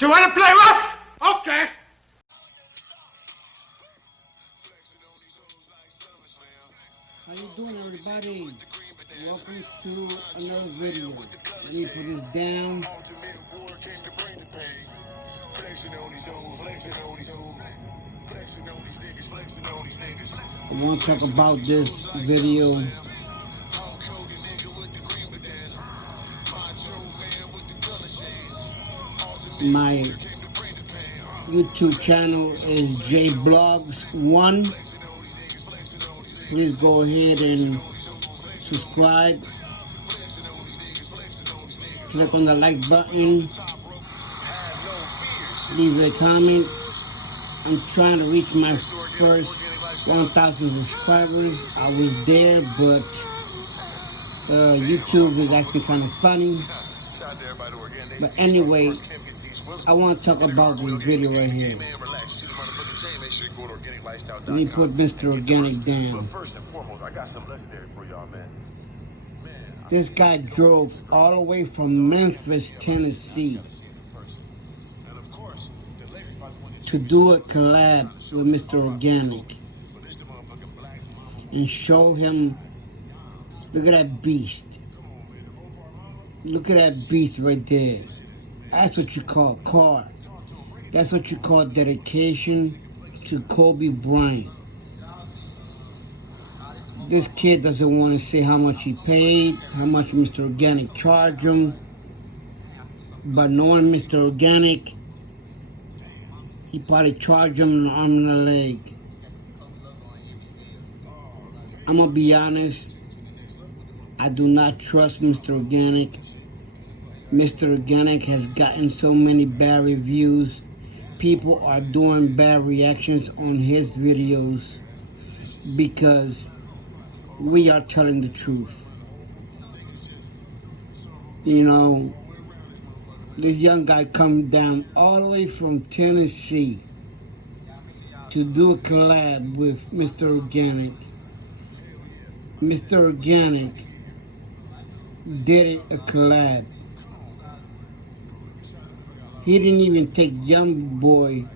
Do you want to play rough? Okay. How you doing, everybody? Welcome to another video. Let me put this down. I want to talk about this video. My YouTube channel is JBlogs1. Please go ahead and subscribe. Click on the like button. Leave a comment. I'm trying to reach my first 1,000 subscribers. I was there, but YouTube is actually kind of funny. But anyway, I want to talk about this video right here. Let me put Mr. Organic down. This guy drove all the way from Memphis, Tennessee to do a collab with Mr. Organic and show him, look at that beast. Look at that beast right there. That's what you call car. That's what you call dedication to Kobe Bryant. This kid doesn't want to say how much he paid, how much Mr. Organic charged him. But knowing Mr. Organic, he probably charged him an arm and a leg. I'm going to be honest, I do not trust Mr. Organic. Mr. Organic has gotten so many bad reviews. People are doing bad reactions on his videos because we are telling the truth. You know, this young guy come down all the way from Tennessee to do a collab with Mr. Organic. Mr. Organic did a collab. He didn't even take Young Boy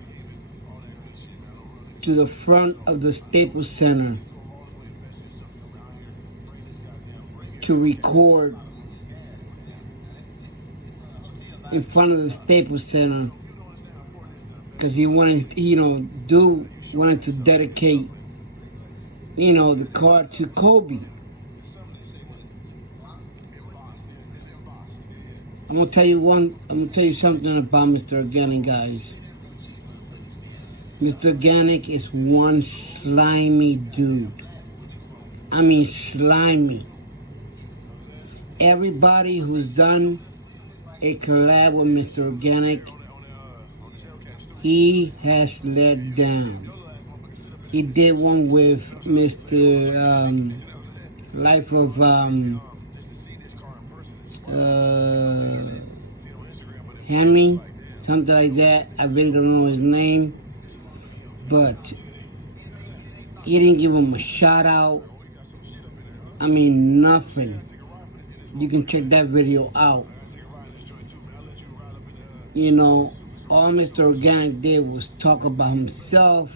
to the front of the Staples Center to record in front of the Staples Center because he wanted, wanted to dedicate, the car to Kobe. I'm gonna tell you something about Mr. Organic, guys. Mr. Organic is one slimy dude. I mean slimy. Everybody who's done a collab with Mr. Organic, he has let down. He did one with Mr. Life of Hemi, something like that. I really don't know his name, but he didn't give him a shout out. I mean, nothing. You can check that video out. All Mr. Organic did was talk about himself,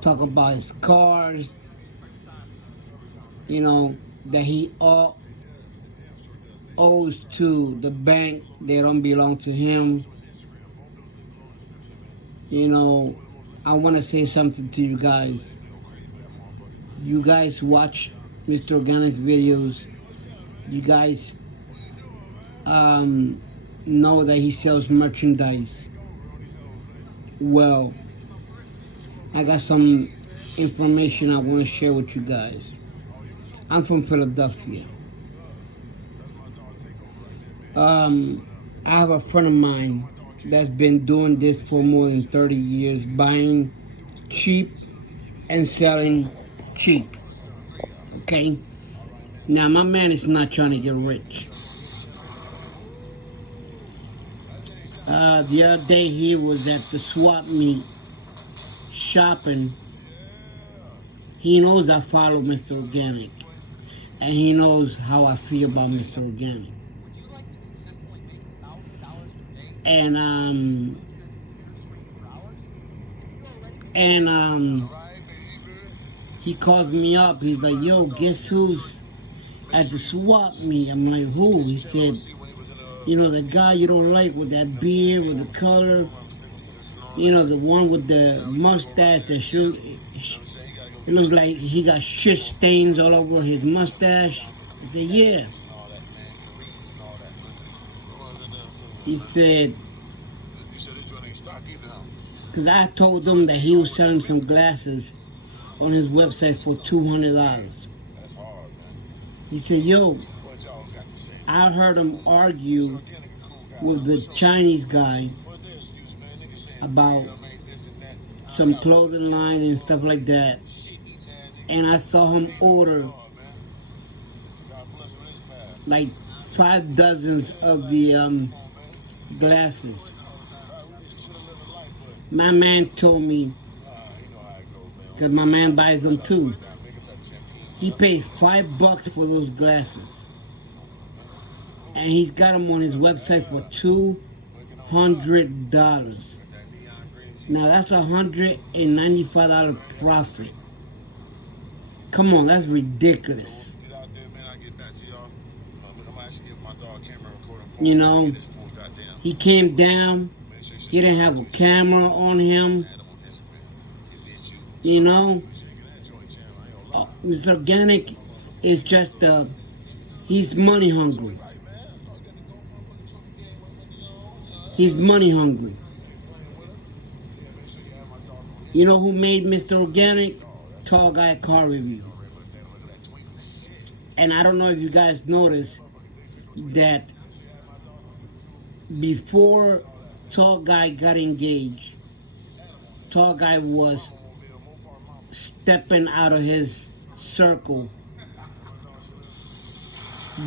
talk about his cars, that he all owes to the bank. They don't belong to him. I want to say something to you guys. You guys watch Mr. Organic's videos. You guys know that he sells merchandise. Well, I got some information I want to share with you guys. I'm from Philadelphia. I have a friend of mine that's been doing this for more than 30 years, buying cheap and selling cheap. Okay? Now, my man is not trying to get rich. The other day he was at the swap meet shopping. He knows I follow Mr. Organic, and he knows how I feel about Mr. Organic. And and he calls me up. He's like, "Yo, guess who's at the swap meet?" I'm like, "Who?" He said, "You know, the guy you don't like with that beard, with the color. You know, the one with the mustache that should. It looks like he got shit stains all over his mustache." I said, "Yeah." He said, because I told him that he was selling some glasses on his website for $200. He said, "Yo, I heard him argue with the Chinese guy about some clothing line and stuff like that. And I saw him order like 5 dozens of the glasses." My man told me, because my man buys them too, he pays $5 for those glasses. And he's got them on his website for $200. Now that's $195 profit. Come on, that's ridiculous. You know, he came down, he didn't have a camera on him. You know, Mr. Organic is just, he's money hungry. He's money hungry. You know who made Mr. Organic? Tall Guy Car Review. And I don't know if you guys noticed that before Tall Guy got engaged, Tall Guy was stepping out of his circle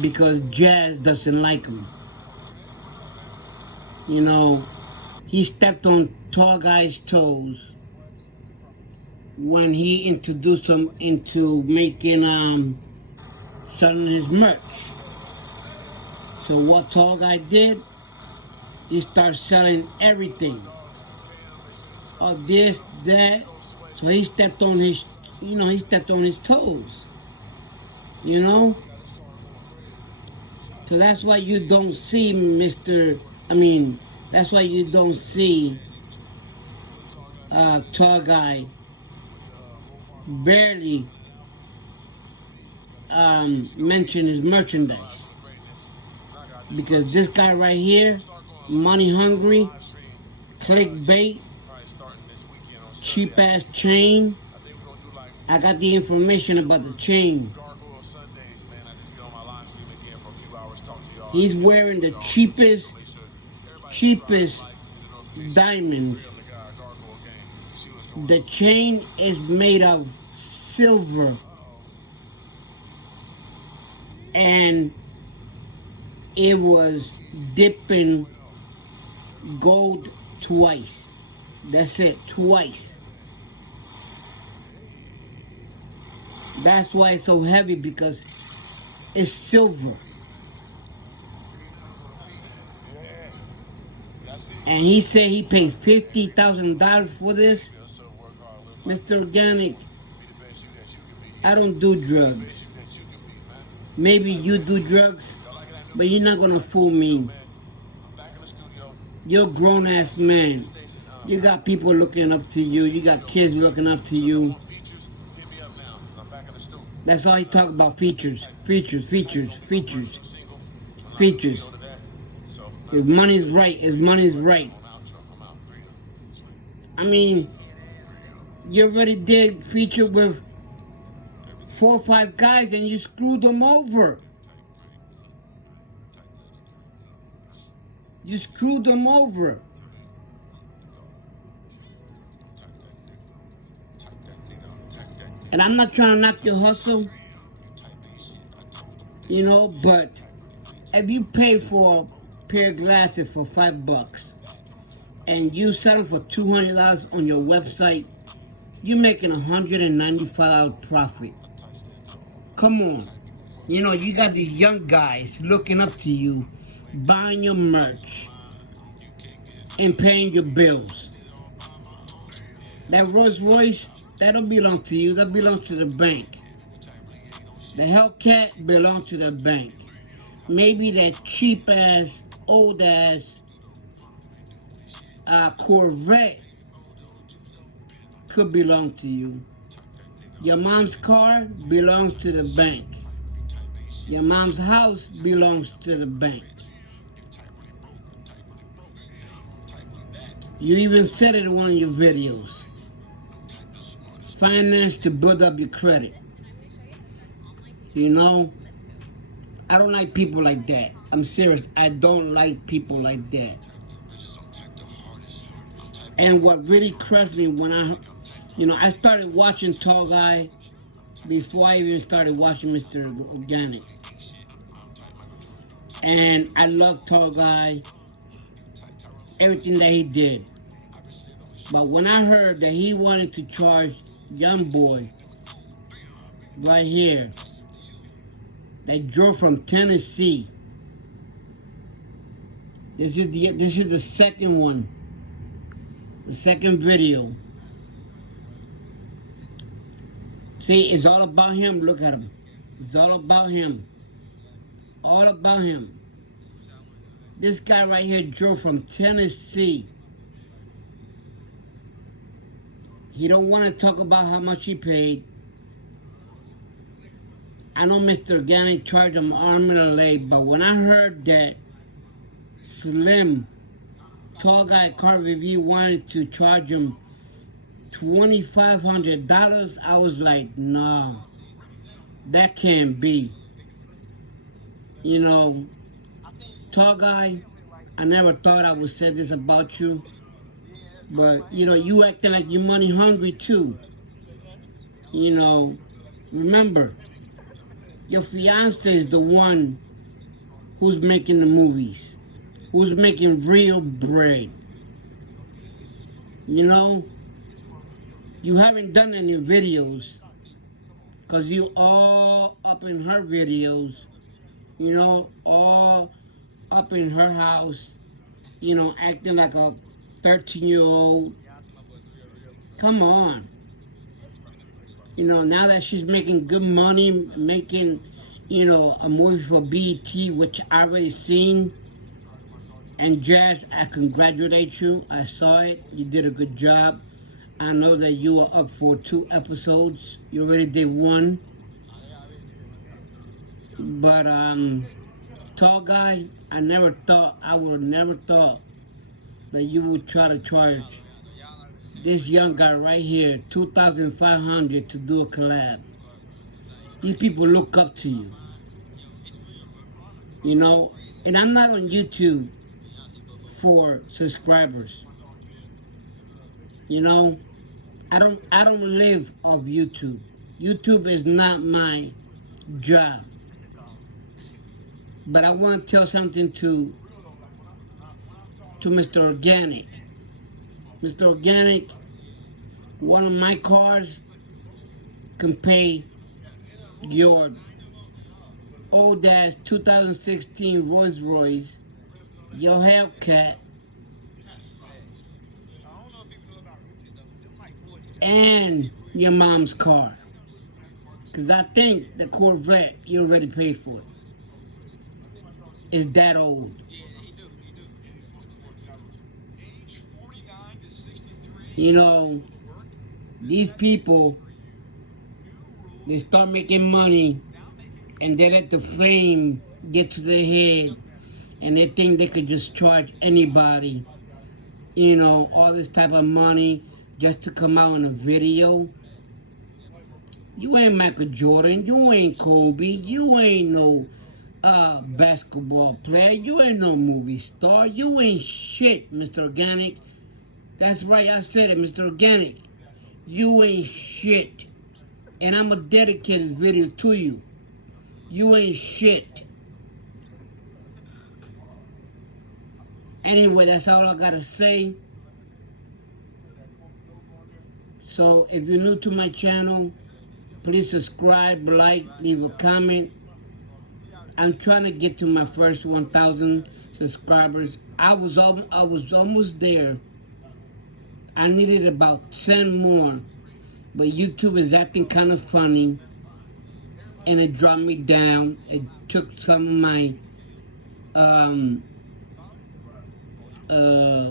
because Jazz doesn't like him. You know, he stepped on Tall Guy's toes when he introduced him into making selling his merch. So what Tall Guy did, he started selling everything. This, that. So he stepped on his, he stepped on his toes. You know? So that's why you don't see that's why you don't see Tall Guy barely mention his merchandise. Because this guy right here, money hungry, clickbait, cheap ass chain. I got the information about the chain. He's wearing the cheapest diamonds. The chain is made of silver, and it was dipped in gold twice. That's it, twice. That's why it's so heavy, because it's silver. And he said he paid $50,000 for this. Mr. Organic, I don't do drugs. Maybe you do drugs, but you're not gonna fool me. You're a grown-ass man. You got people looking up to you. You got kids looking up to you. That's all he talk about, features, features, features, features, features. If money's right, if money's right. I mean, you already did feature with 4 or 5 guys and you screwed them over. You screwed them over. And I'm not trying to knock your hustle, but if you pay for a pair of glasses for $5 and you sell them for $200 on your website, you're making $195 profit. Come on. You got these young guys looking up to you, buying your merch. and paying your bills. That Rolls Royce, that don't belong to you. That belongs to the bank. The Hellcat belongs to the bank. Maybe that cheap ass, old ass Corvette could belong to you. Your mom's car belongs to the bank. Your mom's house belongs to the bank. You even said it in one of your videos. Finance to build up your credit. You know, I don't like people like that. I'm serious. I don't like people like that. And what really crushed me when I started watching Tall Guy before I even started watching Mr. Organic. And I love Tall Guy, everything that he did. But when I heard that he wanted to charge Young Boy right here, that drove from Tennessee, this is the second one, the second video. See, it's all about him. Look at him. It's all about him. All about him. This guy right here drove from Tennessee. He don't want to talk about how much he paid. I know Mr. Organic charged him arm and a leg, but when I heard that Slim, Tall Guy Car Review, wanted to charge him $2,500, I was like, nah, that can't be. You know, Tall Guy, I never thought I would say this about you, but you acting like you're money hungry too. Remember, your fiance is the one who's making the movies, who's making real bread. You haven't done any videos because you all up in her videos, all up in her house, acting like a 13-year-old. Come on. Now that she's making good money, making, a movie for BET, which I already seen. And Jazz, I congratulate you. I saw it. You did a good job. I know that you were up for 2 episodes. You already did 1. But, Tall Guy, I would never thought that you would try to charge this young guy right here $2,500 to do a collab. These people look up to you. And I'm not on YouTube for subscribers. I don't live off YouTube. YouTube is not my job. But I want to tell something to Mr. Organic. Mr. Organic, one of my cars can pay your old ass 2016 Rolls Royce, your Hellcat, and your mom's car. Because I think the Corvette, you already paid for it. It's that old. These people, they start making money and they let the fame get to their head and they think they could just charge anybody, all this type of money just to come out in a video. You ain't Michael Jordan, you ain't Kobe, you ain't no basketball player, you ain't no movie star, you ain't shit, Mr. Organic. That's right, I said it, Mr. Organic. You ain't shit. And I'm gonna dedicate this video to you. You ain't shit. Anyway, that's all I gotta say. So if you're new to my channel, please subscribe, like, leave a comment. I'm trying to get to my first 1,000 subscribers. I was almost there. I needed about 10 more, but YouTube is acting kind of funny, and it dropped me down. It took some of my um, uh,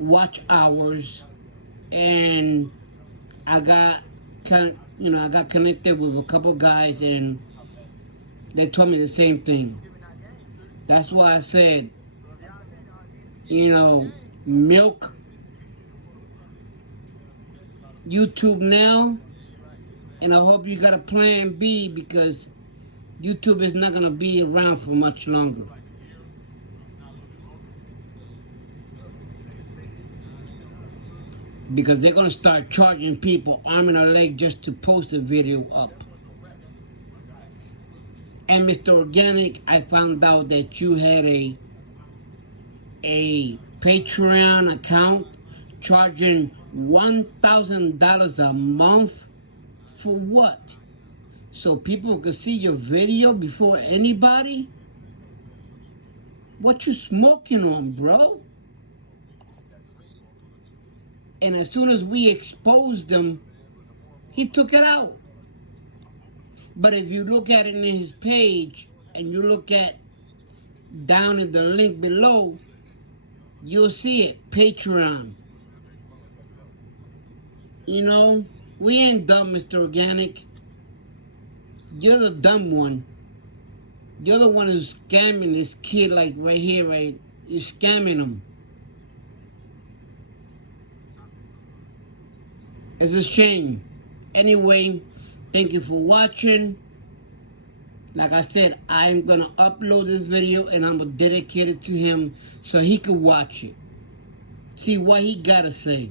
watch hours, and I got I got connected with a couple guys, and they told me the same thing. That's why I said, milk YouTube now, and I hope you got a plan B, because YouTube is not gonna be around for much longer. Because they're gonna start charging people arm and a leg just to post a video up. And Mr. Organic, I found out that you had a Patreon account charging $1,000 a month. For what? So people could see your video before anybody? What you smoking on, bro? And as soon as we exposed him, he took it out. But if you look at it in his page, and you look at down in the link below, you'll see it, Patreon. We ain't dumb, Mr. Organic. You're the dumb one. You're the one who's scamming this kid, like right here, right? You're scamming him. It's a shame. Anyway, thank you for watching. Like I said, I'm going to upload this video, and I'm going to dedicate it to him so he could watch it. See what he got to say.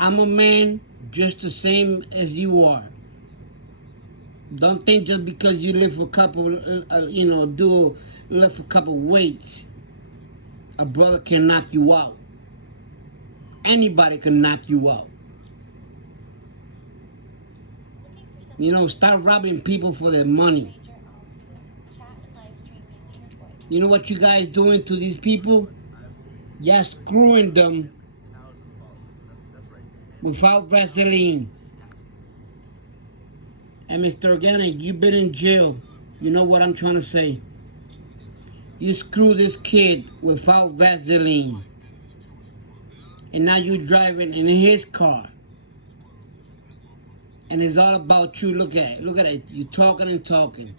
I'm a man just the same as you are. Don't think just because you lift a couple, lift a couple weights, a brother can knock you out. Anybody can knock you out. Start robbing people for their money. You know what you guys doing to these people? You're screwing them without Vaseline. And Mr. Organic, you've been in jail. You know what I'm trying to say. You screw this kid without Vaseline. And now you're driving in his car. And it's all about you. Look at it. You talking and talking.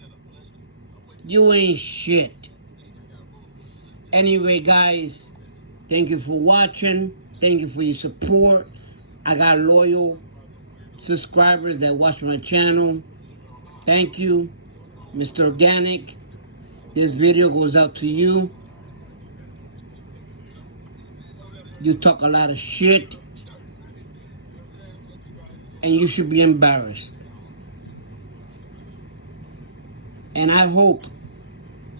You ain't shit. Anyway, guys, thank you for watching. Thank you for your support. I got loyal subscribers that watch my channel. Thank you, Mr. Organic. This video goes out to you. You talk a lot of shit, and you should be embarrassed. And I hope,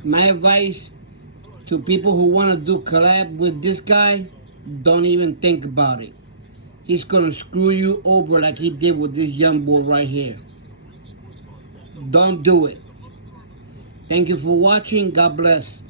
my advice to people who want to do collab with this guy, don't even think about it. He's gonna screw you over like he did with this young boy right here. Don't do it. Thank you for watching. God bless.